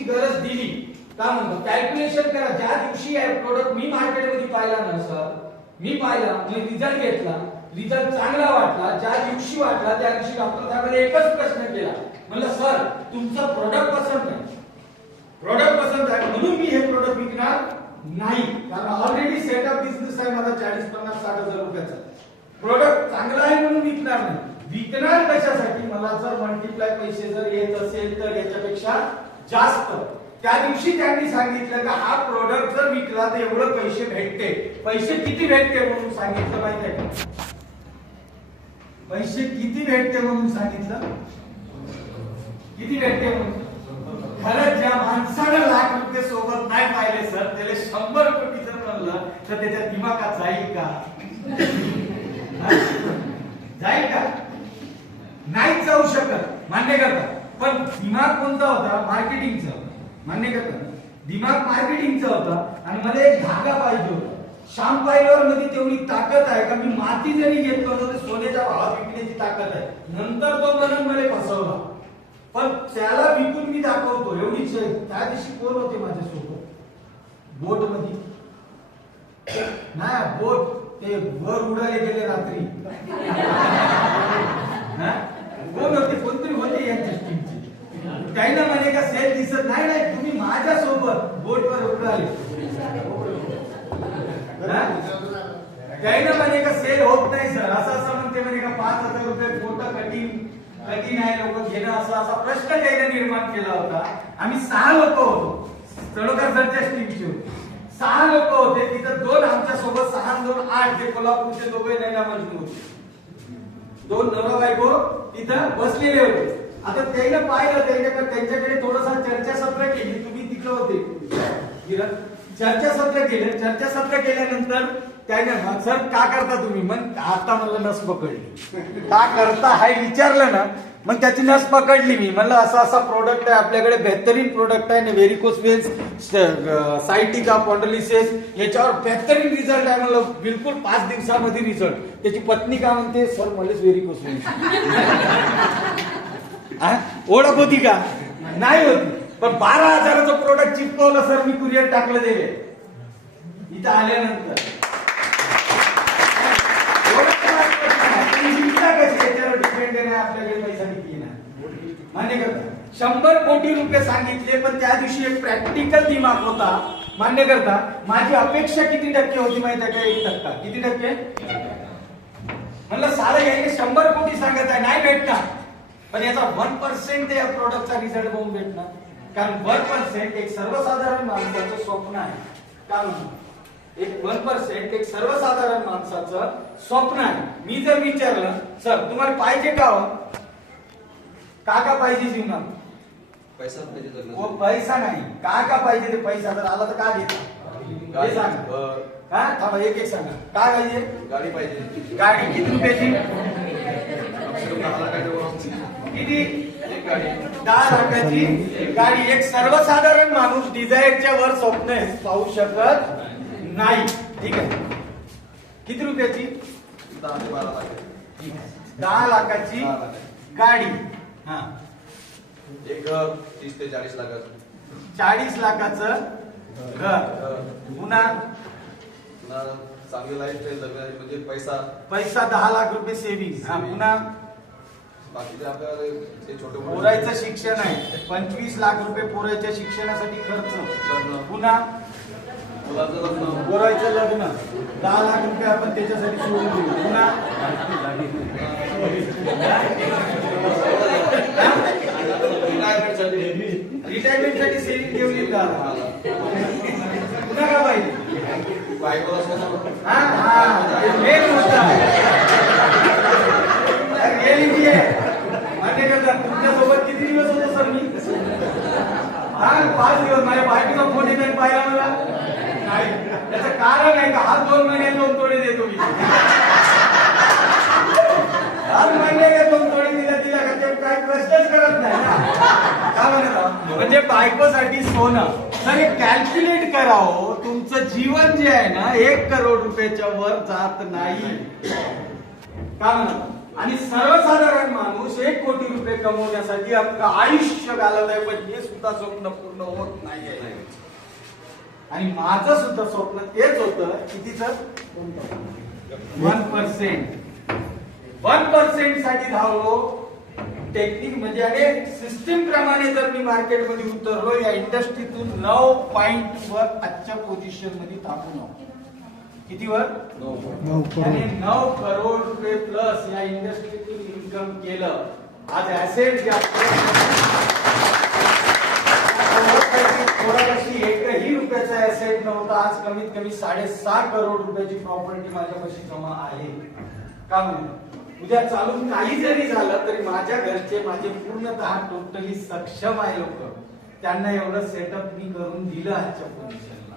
गोष्टीची गरज दिली. का म्हणतो? कॅल्क्युलेशन करा. ज्या दिवशी आहे प्रोडक्ट मी मार्केटमध्ये पाहिला ना सर मी पाहिला मी रिझल्ट घेतला रिझल्ट चांगला वाटला ज्या दिवशी वाटला त्या दिवशी डॉक्टर साहेबांनी एकच प्रश्न केला. म्हणलं सर तुमचं प्रोडक्ट पसंत आहे. प्रोडक्ट पसंत आहे म्हणून मी हे प्रोडक्ट विकणार नाही. कारण ऑलरेडी सेटअप बिझनेस आहे माझा चाळीस पन्नास साठ हजार रुपयाचा. प्रोडक्ट चांगला आहे म्हणून विकणार नाही. विकणार कशासाठी? मला जर मल्टिप्लाय पैसे जर येत असेल तर याच्यापेक्षा जास्त. त्या दिवशी त्यांनी सांगितलं का हा प्रोडक्ट जर विकला तर एवढं पैसे भेटते. पैसे किती भेटते म्हणून सांगितलं माहिती आहे पैसे किती भेटते म्हणून सांगितलं? किती भेटते म्हणून? खरंच ज्या माणसानं लाख रुपये सोबत नाही पाहिले सर त्याला शंभर कोटी जर म्हणलं तर त्याच्या दिमागात जाईल का? जाईल का? नाही जाऊ शकत. मान्य करता. पण दिमाग कोणता होता? मार्केटिंगचा. मान्य करता दिमाग मार्केटिंगचा होता आणि मला एक धागा पाहिजे होता. श्याम पायलवर मध्ये तेवढी ताकद आहे का? मी माती जरी घेतलो तर सोन्याच्या भावात विकण्याची ताकद आहे. नंतर तो म्हणून मला फसवला पण त्याला विकून मी दाखवतो. एवढी त्या दिवशी कोण होते माझ्यासोबत? बोटमध्ये. नाही बोट. ते वर उडाले गेले रात्री. कोण होते? कोणतरी होते यांच्या टीमचे काही ना म्हणे का सेल दिसत नाही नाही तुम्ही माझ्या सोबत बोट वर उडाले हा? काही ना म्हणे का सेल होत नाही सर असं असं म्हणते म्हणे का पाच हजार रुपये मोठं कठीण कठीण आहे लोक घेणं असं असा प्रश्न काही निर्माण केला होता. आम्ही सहा लोक होतो. चढोकर सरच्या टीमचे सहा लोक होते तिथं दोन आमच्यासोबत सहा दोन आठ ते कोल्हापूरचे दोघे नैना मजनू होते. दोन नवरा बायको तिथं बसलेले होते. आता त्यांना पाहिलं त्यांच्याकडे त्यांच्याकडे थोडसा चर्चासत्र केली तुम्ही तिथं होते. किरण चर्चासत्र केलं. चर्चासत्र केल्यानंतर त्याने सर का करता तुम्ही? मग आता मला नस पकडली. का करता? हाय विचारलं ना मग त्याची नस पकडली मी. म्हणलं असं असा प्रोडक्ट आहे आपल्याकडे बेहतरीन प्रोडक्ट आहे व्हेरिकोस वेन्स सायटिका पॉन्डलिसेस याच्यावर बेहतरीन रिझल्ट आहे म्हणलं. बिलकुल पाच दिवसामध्ये रिझल्ट त्याची पत्नी का म्हणते? सर मलाच व्हेरिकोस वेन्स ओळख होती का? नाही होती. पण बारा हजाराचं प्रोडक्ट चिपकवलं सर मी कुरिअर टाकलं दिले इथं आल्यानंतर. डिपेंड आहे? आपल्याकडे पैसा किती नाही मान्य करता. शंभर कोटी रुपये सांगितले पण त्या दिवशी एक प्रॅक्टिकल दिमाग होता. मान्य करता माझी अपेक्षा किती टक्के होती माहिती आहे का? एक टक्का. किती टक्के? म्हणलं सारं याने शंभर कोटी सांगत आहे नाही भेटणार. पण याचा वन पर्सेंट या प्रोडक्टचा रिझल्ट बघून भेटणार? कारण वन पर्सेंट एक सर्वसाधारण माणसाचं स्वप्न आहे. का म्हणतो एक वन पर्सेंट एक सर्वसाधारण माणसाचं स्वप्न आहे. मी जर विचारलं सर तुम्हाला पाहिजे का हो? का का पाहिजे जीवनात पैसा पाहिजे. हो पैसा नाही. का का पाहिजे ते पैसा जर आला तर का घेता हे सांगा. हा थांबा एक एक सांगा. काय पाहिजे गाडी पाहिजे. गाडी किती रुपयाची दहा लाखाच्या वर असते. किती? दहा लाखाची गाडी. एक सर्वसाधारण माणूस डिझायरच्या वर स्वप्न पाहू शकत नाही. ठीक आहे. किती रुपयाची? दहा ते बारा लाख दहा लाखाची. गाडी. हा. एक घर तीस ते चाळीस लाखाचं. चाळीस लाखाचं घर. पुन्हा? चांगली जगण्यासाठी म्हणजे पैसा. पैसा दहा लाख रुपये सेव्हिंग हा पुन्हा बाकीचे आपल्याला ते छोटे मोठे पोरायचं शिक्षण आहे. पंचवीस लाख रुपये पोरायच्या शिक्षणासाठी खर्च. लग्न. पुन्हा? पोरायचं लग्न. दहा लाख रुपये आपण त्याच्यासाठी सोडून देऊ. पुन्हा? रिटायरमेंटसाठी सेव्हिंग ठेवली. पुन्हा का पाहिजे हा. हा मेन मुद्दा रिअलिटी आहे मान्य करता तुमच्यासोबत किती दिवस होतो सर मी हा पाच दिवस माझ्या बायकोचा फोन येत नाही पाहिला मला नाही त्याचं कारण आहे का हा दोन महिने दोन तोडे देतो मी हर महिने दोन तोडे दिला तिला का ते काय प्रश्नच करत नाही ना. का म्हणत म्हणजे बायकोसाठी सोनं. तर हे कॅल्क्युलेट करावं तुमचं जीवन जे आहे ना एक करोड रुपयाच्या वर जात नाही. का म्हणत आणि सर्वसाधारण माणूस एक कोटी रुपये कमवण्यासाठी अख्खं आयुष्य घालत आहे पण हे सुद्धा स्वप्न पूर्ण होत नाहीये आणि माझं सुद्धा स्वप्न तेच होतं कितीच वन पर्सेंट वन पर्सेंटसाठी धावलो. टेक्निक म्हणजे आणि सिस्टीम प्रमाणे जर मी मार्केटमध्ये उतरलो या इंडस्ट्रीतून नऊ पॉइंट वर आजच्या पोझिशनमध्ये थांबून आहोत. कितीवर? आणि नऊ करोड रुपये प्लस या इंडस्ट्रीतून इन्कम केलं. आज ऍसेट जे थोडाशी एकही रुपयाचा ऍसेट नव्हता. आज कमीत कमी साडेसहा करोड रुपयाची प्रॉपर्टी माझ्यापाशी जमा आहे. का म्हणून? उद्या चालून काही जरी झालं तरी माझ्या घरचे माझे पूर्णतः टोटली सक्षम आहे लोक. त्यांना एवढं सेटअप मी करून दिलं आजच्या पोझिशनला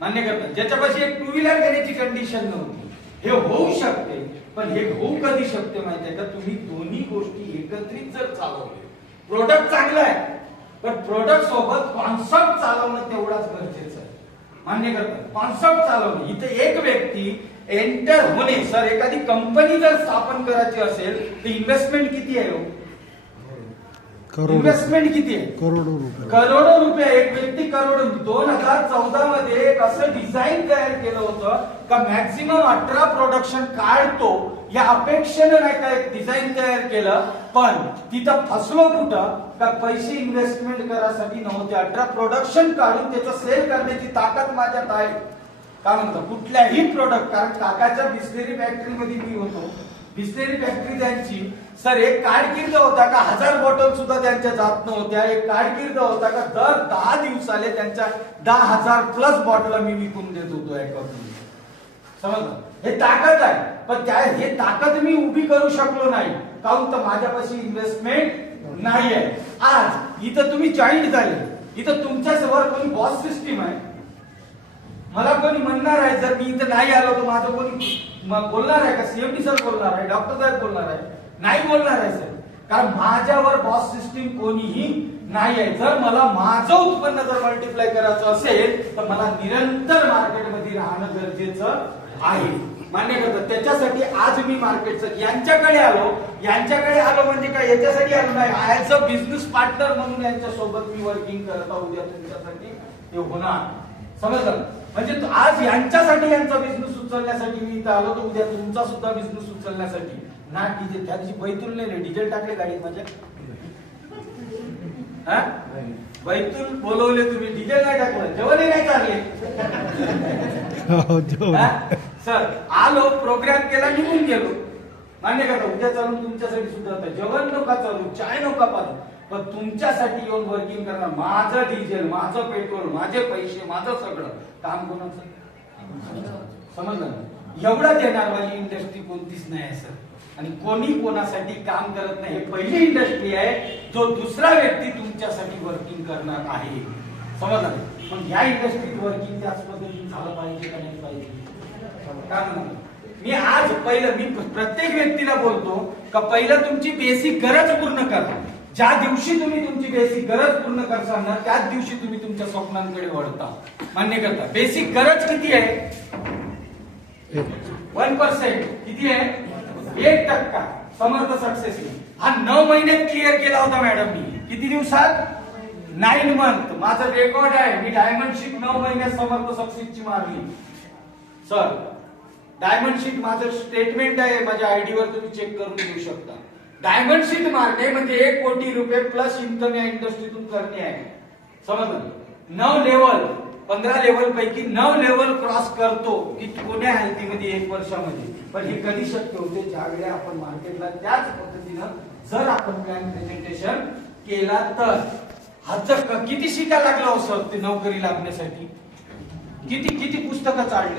मान्य करतात. ज्याच्यापाशी एक टू व्हीलर घेण्याची कंडिशन नव्हती. हे होऊ शकते पण हे होऊ कधी शकते माहितीये का? तुम्ही दोन्ही गोष्टी एकत्रित जर चालवले. प्रोडक्ट चांगला आहे पण प्रोडक्ट सोबत कॉन्सेप्ट चालवणं तेवढाच गरजेचं आहे. मान्य करतात. कॉन्सेप्ट चालवणं. इथे एक व्यक्ती एंटर होणे. सर एखादी कंपनी जर स्थापन करायची असेल तर इन्व्हेस्टमेंट किती आहे हो? करोड इन्व्हेस्टमेंट किती आहे? करोडो रुपये. करोडो रुपये. एक व्यक्ती करोड दोन हजार चौदा मध्ये एक असं डिझाईन तयार केलं होतं का मॅक्झिमम अठरा प्रोडक्शन काढतो या अपेक्षेनं नाही का एक डिझाईन तयार केलं पण तिथं फसलो कुठं? का पैसे इन्व्हेस्टमेंट करासाठी नव्हते. अठरा प्रोडक्शन काढून त्याचं सेल करण्याची ताकद माझ्यात आहे. काय म्हणतो? कुठल्याही प्रोडक्ट कारण काकाच्या बिस्लेरी फॅक्टरीमध्ये मी होतो. बिस्लेरी फॅक्टरी त्यांची सर एक कारकीर्द होता का? हजार बॉटल सुद्धा त्यांच्या जात नव्हत्या. एक कारकीर्द होता का? दर दहा दिवसाले त्यांच्या दहा हजार प्लस बॉटल मी विकून देत होतो एका समजलं? हे ताकद आहे. पण त्या हे ताकद मी उभी करू शकलो नाही. काऊन तर माझ्यापाशी इन्व्हेस्टमेंट नाही आहे आज इथं तुम्ही जॉईंट झाले. इथं तुमच्यासमोर कोणी बॉस सिस्टीम आहे. मला कोणी म्हणणार आहे जर मी इथं नाही आलो तर माझं कोणी बोलणार आहे का? सीएमडी सर बोलणार आहे डॉक्टर साहेब बोलणार आहे. नाही बोलणार आहे सर कारण माझ्यावर बॉस सिस्टीम कोणीही नाही आहे. जर मला माझं उत्पन्न जर मल्टिप्लाय करायचं असेल तर मला निरंतर मार्केटमध्ये राहणं गरजेचं आहे. मान्य करतात त्याच्यासाठी आज मी मार्केटचं यांच्याकडे आलो. यांच्याकडे आलो म्हणजे काय? याच्यासाठी आलो नाही. ऍज अ बिझनेस पार्टनर म्हणून यांच्या सोबत मी वर्किंग करत आहोत. उद्या तुमच्यासाठी ते होणार. समजलं? म्हणजे तो आज यांच्यासाठी यांचा बिझनेस उचलण्यासाठी मी इथं आलो तर उद्या तुमचा सुद्धा बिझनेस उचलण्यासाठी. ना डिझेल त्या दिवशी बैतूल नाही रे डिझेल टाकले गाडीत माझ्या हा? बैतूल बोलवले तुम्ही डिझेल नाही टाकलं जेवणही नाही चालले. हो? सर आलो प्रोग्राम केला निघून गेलो. मान्य करा उद्या चालून तुमच्यासाठी सुद्धा जेवण नका चालू चाय नका पाजू. पण तुमच्यासाठी येऊन वर्किंग करणार माझं डिझेल माझं पेट्रोल माझे पैसे माझं सगळं. काम कोणाचं? समजलं एवढं देणार माझी इंडस्ट्री कोणतीच नाही आहे सर आणि कोणी कोणासाठी काम करत नाही. हे पहिली इंडस्ट्री आहे जो दुसरा व्यक्ती तुमच्यासाठी वर्किंग करणार आहे. समजलं पण या इंडस्ट्रीत वर्किंग त्याच पद्धतीने झालं पाहिजे का नाही पाहिजे? का म्हणणार? मी आज पहिलं मी प्रत्येक व्यक्तीला बोलतो का पहिलं तुमची बेसिक गरज पूर्ण करा. ज्या दिवशी तुम्ही तुमची बेसिक गरज पूर्ण करसाल ना त्याच दिवशी तुम्ही तुमच्या स्वप्नांकडे वळता. मान्य करता. बेसिक गरज किती आहे? वन पर्सेंट किती आहे? एक टक्का. समर्थ सक्सेस हा नऊ महिन्यात क्लिअर केला होता मॅडम मी. किती दिवसात? नाईन मंथ माझं रेकॉर्ड आहे. मी डायमंड शीट नऊ महिन्यात समर्थ सक्सेसची मारली. सर डायमंड शीट माझं स्टेटमेंट आहे. माझ्या आयडी वर तुम्ही चेक करून घेऊ शकता. डायमंड शीट मारणे म्हणजे एक कोटी रुपये प्लस इन्कम या इंडस्ट्रीतून करणे आहे. समजलं? नऊ लेवल पंधरा लेवल पैकी नऊ लेवल क्रॉस करतो की कोण्या हेल्थीमध्ये एक वर्षामध्ये. पण हे कधी शक्य होते? ज्यावेळी आपण मार्केटला त्याच पद्धतीनं जर आपण प्लॅन प्रेझेंटेशन केला तर. ह्याचं किती शिका लागला हो सर ते नोकरी लागण्यासाठी? किती किती पुस्तकं चालली?